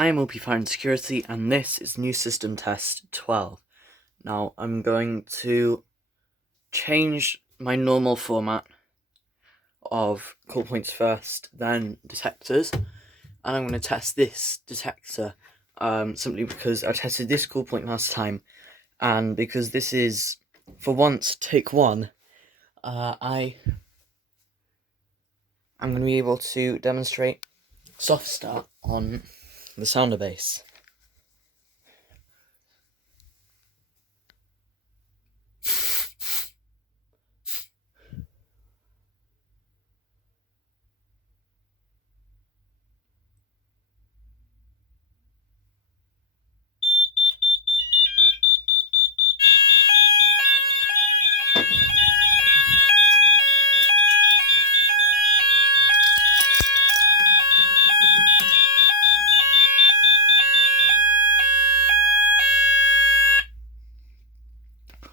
I am OP Security, and this is new system test 12. Now I'm going to change my normal format of call points first, then detectors, and I'm going to test this detector simply because I tested this call point last time, and because this is, for once, take one, I'm going to be able to demonstrate soft start on the sounder base.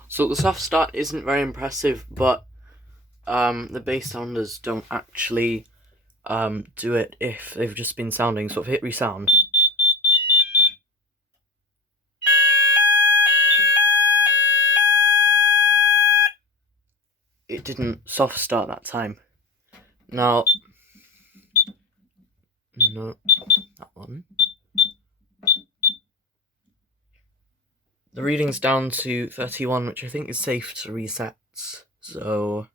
So the soft start isn't very impressive, but the bass sounders don't actually do it if they've just been sounding. So if I hit resound, it didn't soft start that time. Now, no, that one. The reading's down to 31, which I think is safe to reset. So,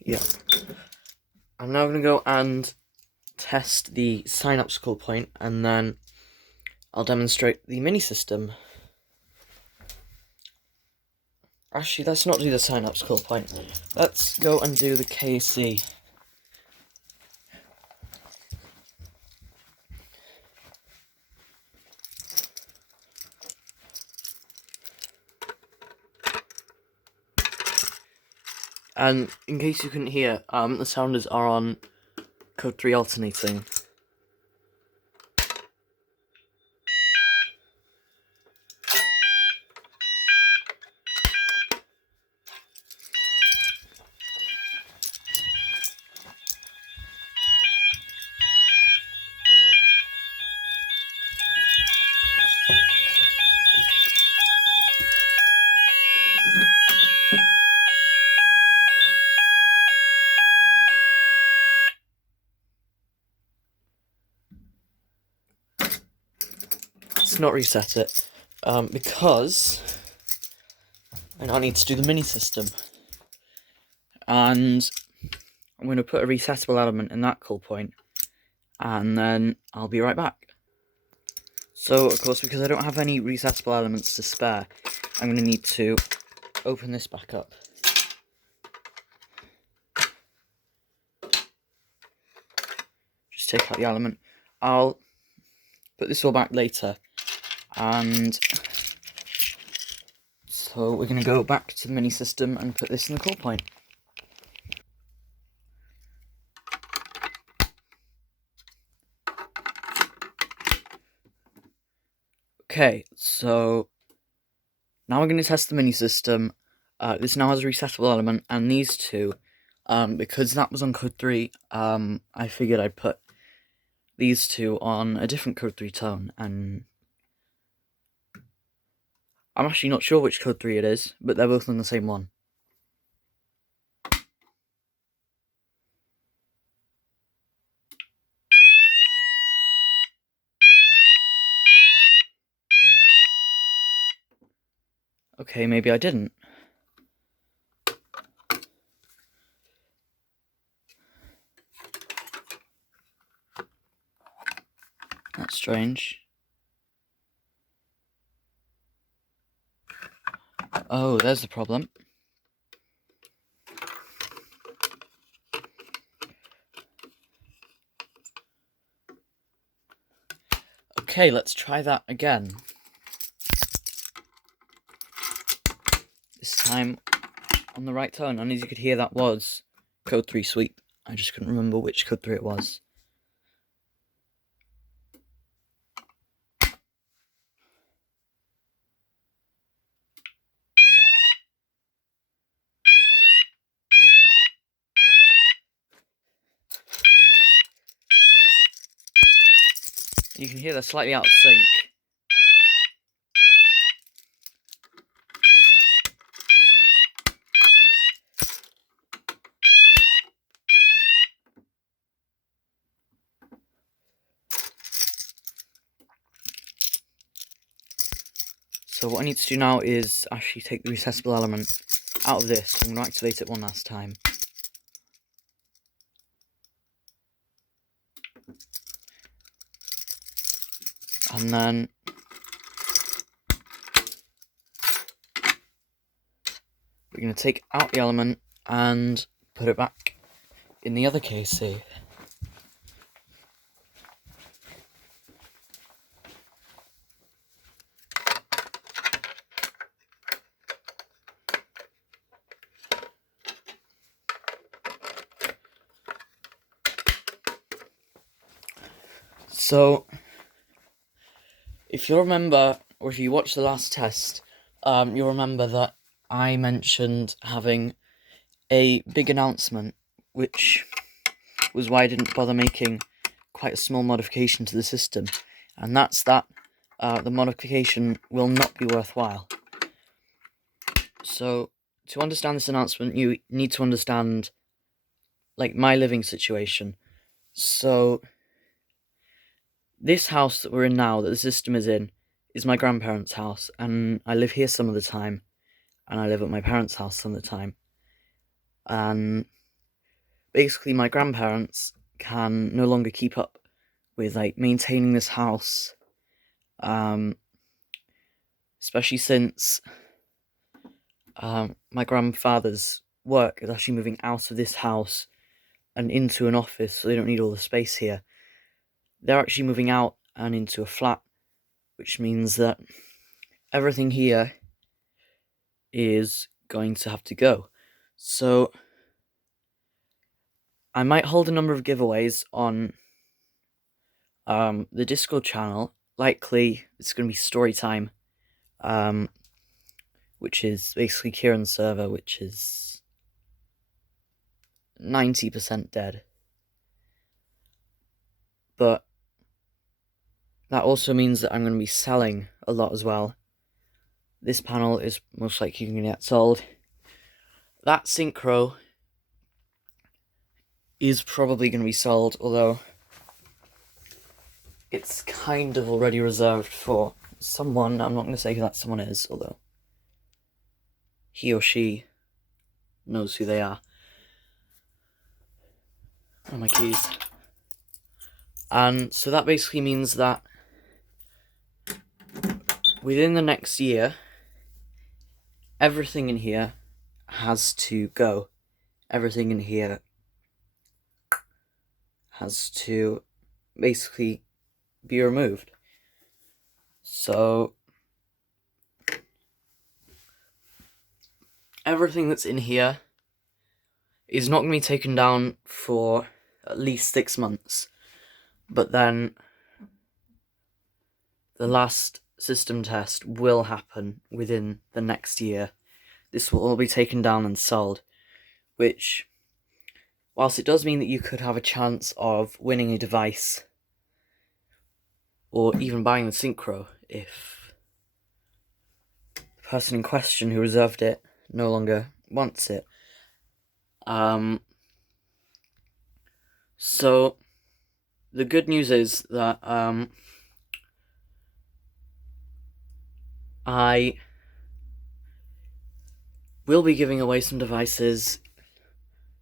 yeah. I'm now going to go and test the synapse call point, and then I'll demonstrate the mini system. Actually, let's not do the synapse call point. Let's go and do the KC. And in case you couldn't hear, the sounders are on code 3 alternating. Let's not reset it, because I now need to do the mini system. And I'm going to put a resettable element in that call point, and then I'll be right back. So, of course, because I don't have any resettable elements to spare, I'm going to need to open this back up. Just take out the element. I'll put this all back later, and so we're going to go back to the mini system and put this in the call point. Okay, so now we're going to test the mini system. This now has a resettable element, and these two, because that was on code 3, I figured I'd put these two on a different code 3 tone, and I'm actually not sure which code 3 it is, but they're both on the same one. Okay, maybe I didn't. That's strange. Oh, there's the problem. Okay, let's try that again. This time on the right tone, and as you could hear, that was code 3 sweep. I just couldn't remember which code 3 it was. You can hear they're slightly out of sync. So what I need to do now is actually take the recessible element out of this. I'm going to activate it one last time. And then we're going to take out the element and put it back in the other KC. So, if you remember, or if you watched the last test, you'll remember that I mentioned having a big announcement, which was why I didn't bother making quite a small modification to the system, and that's that the modification will not be worthwhile. So, to understand this announcement, you need to understand, like, my living situation. So, this house that we're in now, that the system is my grandparents' house, and I live here some of the time, and I live at my parents' house some of the time. And basically, my grandparents can no longer keep up with, like, maintaining this house, especially since my grandfather's work is actually moving out of this house and into an office, so they don't need all the space here. They're actually moving out and into a flat, which means that everything here is going to have to go. So I might hold a number of giveaways on the Discord channel. Likely it's going to be story time, which is basically Kieran's server, which is 90% dead. But that also means that I'm going to be selling a lot as well. This panel is most likely going to get sold. That syncro is probably going to be sold, although it's kind of already reserved for someone. I'm not going to say who that someone is, although he or she knows who they are. Oh, my keys. And so that basically means that within the next year, everything in here has to go. Everything in here has to basically be removed. So everything that's in here is not going to be taken down for at least 6 months. But then the last system test will happen within the next year. This will all be taken down and sold, which, whilst it does mean that you could have a chance of winning a device or even buying the syncro if the person in question who reserved it no longer wants it. So the good news is that I will be giving away some devices.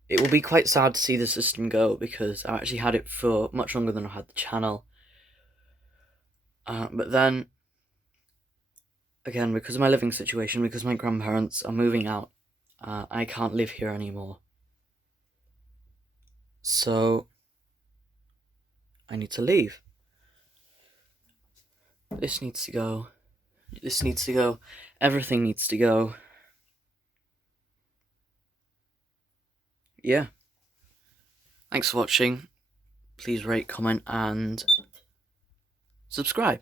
It will be quite sad to see the system go, because I actually had it for much longer than I had the channel. But then, again, because of my living situation, because my grandparents are moving out, I can't live here anymore. So I need to leave. This needs to go. This needs to go. Everything needs to go. Yeah. Thanks for watching. Please rate, comment, and subscribe.